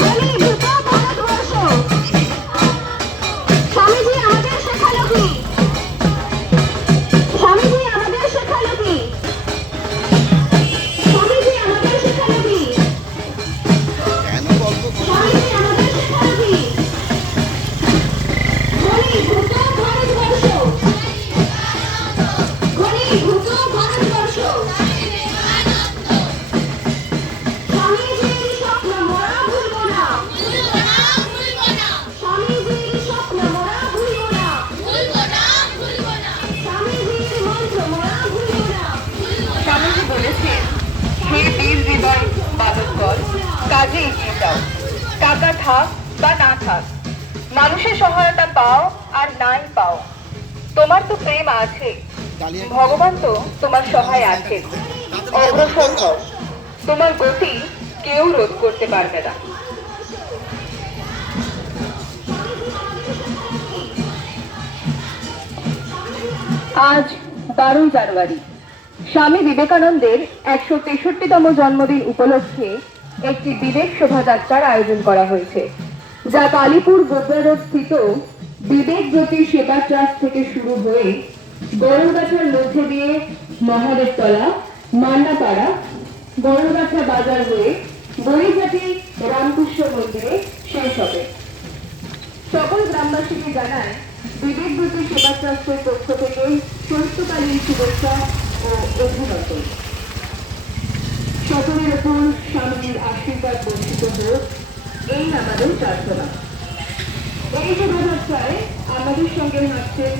Thank you. থাক বা না থাক, মানুষের সহায়তা পাও আর নাই পাও। তোমার তো প্রেম আছে। ভগবান তো তোমার সহায় আছে। অগ্রসর হও। তোমার গতি কেউ রোধ করতে পারবে না। আজ বারোই জানুয়ারি। স্বামী বিবেকানন্দের একশো তেষট্টিতম জন্মদিন উপলক্ষে একটি বিবেক শোভাযাত্রার আয়োজন করা হয়েছে, যা কালীপুর গোবরা রোড স্থিত বিবেক জ্যোতি সেবা ট্রাস্ট থেকে শুরু হয়ে গরুগাছার মধ্যে দিয়ে মহাদেবতলা, মান্নাপাড়া, গরুগাছা বাজার হয়ে বড়িঘাটি, রামকৃষ্ণ মন্দিরে শেষ হবে। সকল গ্রামবাসীকে জানায়, বিবেক জ্যোতি সেবা ট্রাস্টের পক্ষ থেকে চৈত্যকালীন শুভেচ্ছা ও অভিনন্দন। সকলের উপর এই আমাদের প্রার্থনা। এই শোভাযাত্রায় আমাদের সঙ্গে হাঁটছেন